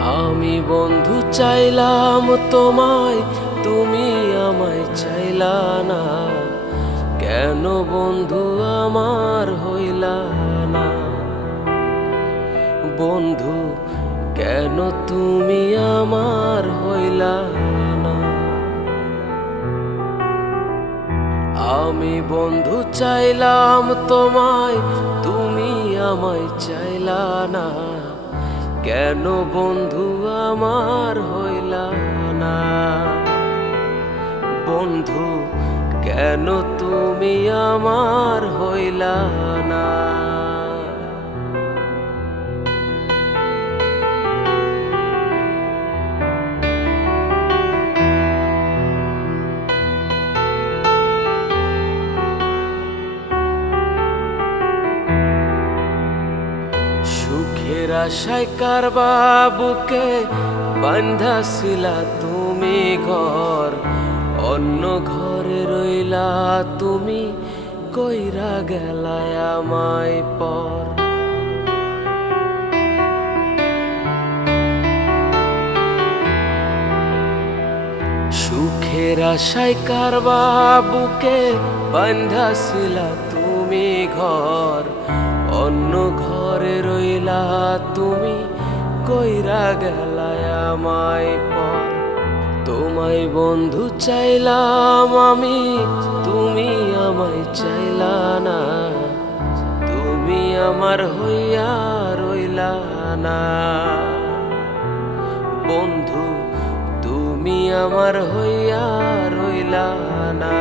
আমি বন্ধু চাইলাম তোমায়, তুমি আমায় চাইলা না। কেন বন্ধু আমার হইলা না? বন্ধু কেন তুমি আমার হইলা না? আমি বন্ধু চাইলাম তোমায়, তুমি আমায় চাইলা না। কেন বন্ধু আমার হইলা না? বন্ধু কেন তুমি আমার হইলা না? সুখের আশায় কারবা বুকে বাঁধাছিলা তুমি ঘর, অন্য ঘরে রইলা তুমি, কইরা গেলায় আমায় পর। সুখের আশায় কারবা বুকে বাঁধাছিলা তুমি ঘর, অন্য ঘরে রইলা তুমি, কইরা গেলায় আমায় পর। তোমায় বন্ধু চাইলাম আমি, তুমি আমায় চাইলা না। তুমি আমার হইয়া রইলা না। বন্ধু তুমি আমার হইয়া রইলা না।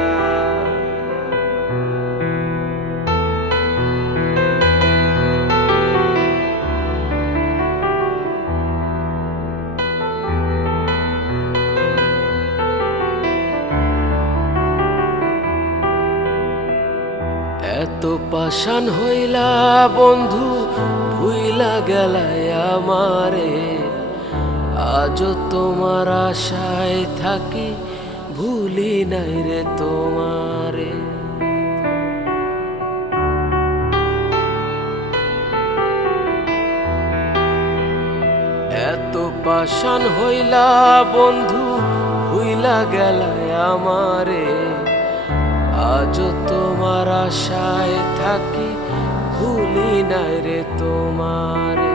এত পাষাণ হইলা বন্ধু, ভুইলা গেলায় আমারে। আজও তোমার আশায় থাকি, ভুলি নাই রে তোমারে। এত পাষাণ হইলা বন্ধু, ভুইলা গেলায় আমারে। আজও তোমার আশায় থাকি, ভুলি নাই রে তোমারে।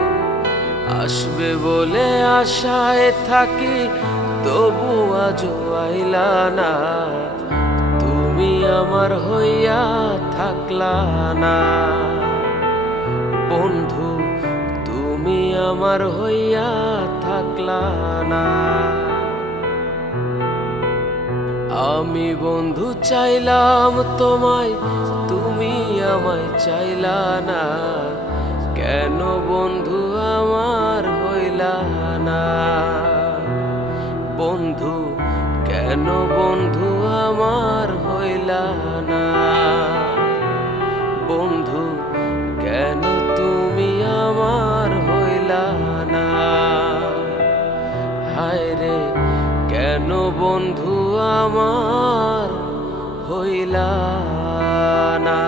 আসবে বলে আশায় থাকি, তবু আজও আইলা না। তুমি আমার হইয়া থাকলা না। বন্ধু তুমি আমার হইয়া থাকলা না। আমি বন্ধু চাইলাম তোমায়, তুমি আমায় চাইলা না। কেন বন্ধু আমার হইলা না? বন্ধু কেন বন্ধু আমার হইলা না? বন্ধু কেন তুমি আমার হইলা না? হায় রে কেন বন্ধু আমার হইলা না?